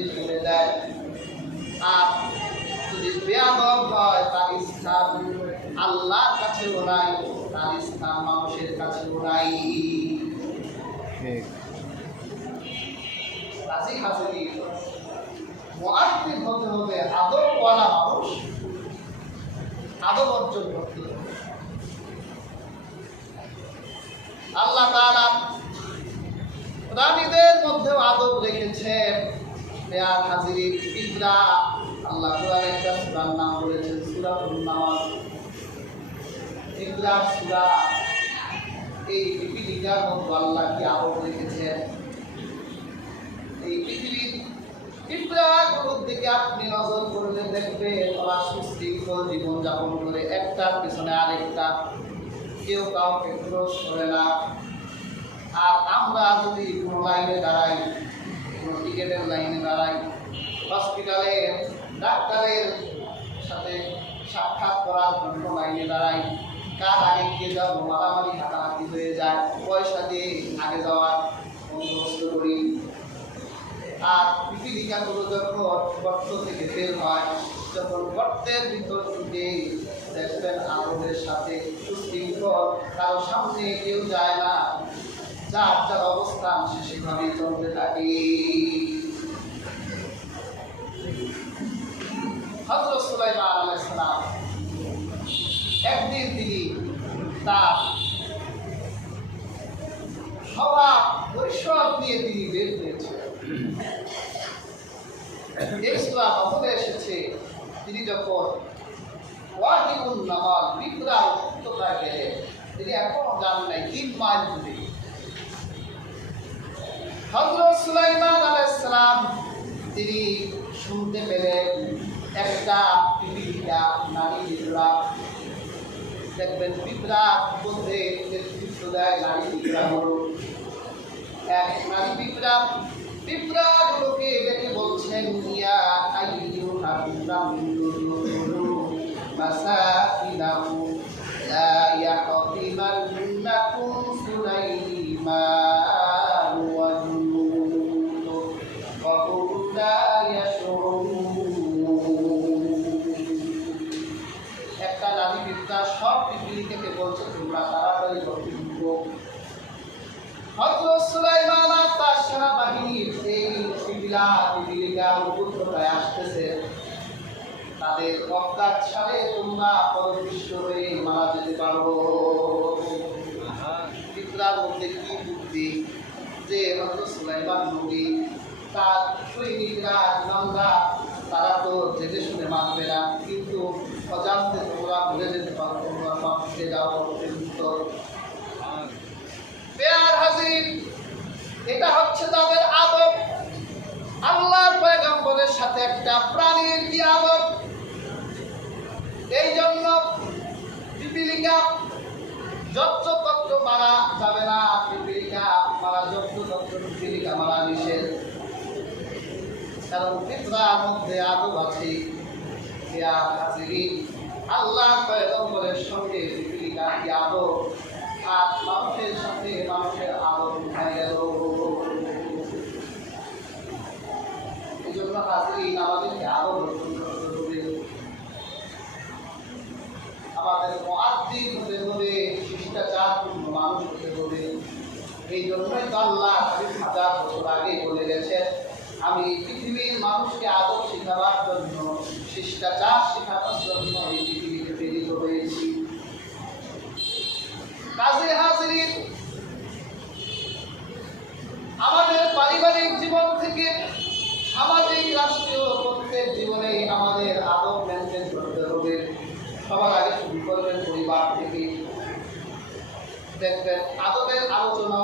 জিনিস বলে দেয়। আর যদি বেয়াদব হয় তার স্থান আল্লাহর কাছেও নাই, তার স্থান মানুষের কাছেও নাই। রাজি হাজির মুআদ্দিন হতে হবে আদবওয়ালা মানুষ, আদব অর্জন করতে হবে। আল্লাহ তাআলা প্রাণীদের মধ্যেও আদব রেখেছেন। বেয়ার হাজির পিঁপড়া, আল্লাহ কোরআনে একটা সূরার নাম বলেছেন সূরাতুন নামল, পিঁপড়ার সূরা। এই পিপীলিকার মধ্যে আল্লাহ কি আদব রেখেছেন। এই পৃথিবীর পিঁপড়াগুলোর দিকে আপনি নজর করলে দেখবেন ওরা সুশৃঙ্খল জীবনযাপন করে, একটার পিছনে আরেকটা, কেউ কাউকে ক্রস করে না। আর আমরা যদি কোনো লাইনে দাঁড়াই, কোনো টিকেটের লাইনে দাঁড়াই, হসপিটালে ডাক্তারের সাথে সাক্ষাৎ করার জন্য লাইনে দাঁড়াই, কার আগে কে যাবো মারামারি হাতাহাতি হয়ে যায়, পয়সা দিয়ে আগে যাওয়ার বন্দোবস্ত করি। আর পিপীলিকাগুলো যখন গর্ত থেকে বের হয়, যখন গর্তের ভিতর থেকে দেখবেন আনন্দের সাথে সুশৃঙ্খল, কারো সামনে কেউ যায় না, যার যার অবস্থান সে সেভাবেই চলতে থাকে। হযরত সুলাইমান আলাইহিস সালাম একদিন তিনি তার স্বভাব পরিসর নিয়ে তিনি বের হয়েছিলেন। এই সূরা নমলে এসেছে, তিনি যখন ওয়াদিউন নামাল পিঁপড়ার উপত্যকায় গেলেন, তিনি এখনো যান নাই 3 মাইল দূরে। হযরত সুলাইমান আলাইহিস সালাম তিনি শুনতে পেলেন একটা পিপীলিকা নারী পিঁপড়া, দেখবেন পিঁপড়া বলতে নেতৃত্ব দেয় নারী পিঁপড়াগুলো। এক নারী পিঁপড়া পিঁপড়াগুলোকে ডেকে বলছেন, ইয়া আইয়ুহাল নামলু মাসাকিনাহু লা ইয়াহতিমান্নাকুম সুলাইমান ওয়া জুনুদুহু ওয়া হুম লা ইয়াশউরুন। একটা নারী পিঁপড়া সব পিপীলিকাকে বলছে, তোমরা তাড়াতাড়ি ঘরে ঢুকো। হযরত সুলাইমান আর তার সেনাবাহিনীর এই পিপীলিকার উপত্যকায় আসতেছে, তাদের অজ্ঞাত সারে তোমরা পরদৃষ্ট হয়ে মারা যেতে পারো। পিঁপড়ার মধ্যে কি বুদ্ধি যে হযরত সুলাইমান নবী তার সৈনিকরা ইমামরা তারা তো জেনে শুনে মানবে না, কিন্তু অজান্তে তোমরা ভুলে যেতে পারো, তোমরা মানতে যাও। বেয়ার হাজির, এটা হচ্ছে তাদের আদব। আল্লাহর পয়গম্বরের সাথে একটা প্রাণীর কি আদব। এই জন্য পিপীলিকা যত্রতত্র মারা যাবে না, পিপীলিকা মারা যত্রতত্র পিপীলিকা মারা নিষেধ, কারণ পিঁপড়ার মধ্যে আদব আছে। বেয়ার হাজির, আল্লাহর পয়গম্বরের সঙ্গে পিপীলিকার কি আদব, আর মানুষের সাথে মানুষের আদব উঠে গেল। এই জন্য হাজির আমাদেরকে আদব অর্জন করতে হবে, আমাদের মুআদ্দিন হতে হবে, শিষ্টাচারপূর্ণ মানুষ হতে হবে। এই জন্যই তো আল্লাহ ৪০০০ বছর আগে বলে গেছেন, আমি পৃথিবীর মানুষকে আদব শেখাবার জন্য, শিষ্টাচার শেখাবার জন্য এই পৃথিবীতে প্রেরিত হয়েছি। কাজে হাজির, আমাদের পারিবারিক জীবন থেকে সামাজিক রাষ্ট্রীয় প্রত্যেক জীবনে আমাদের আদব মেনটেন করতে হবে। সবার আগে শুরু করবেন পরিবার থেকে। দেখবেন আদবের আলোচনা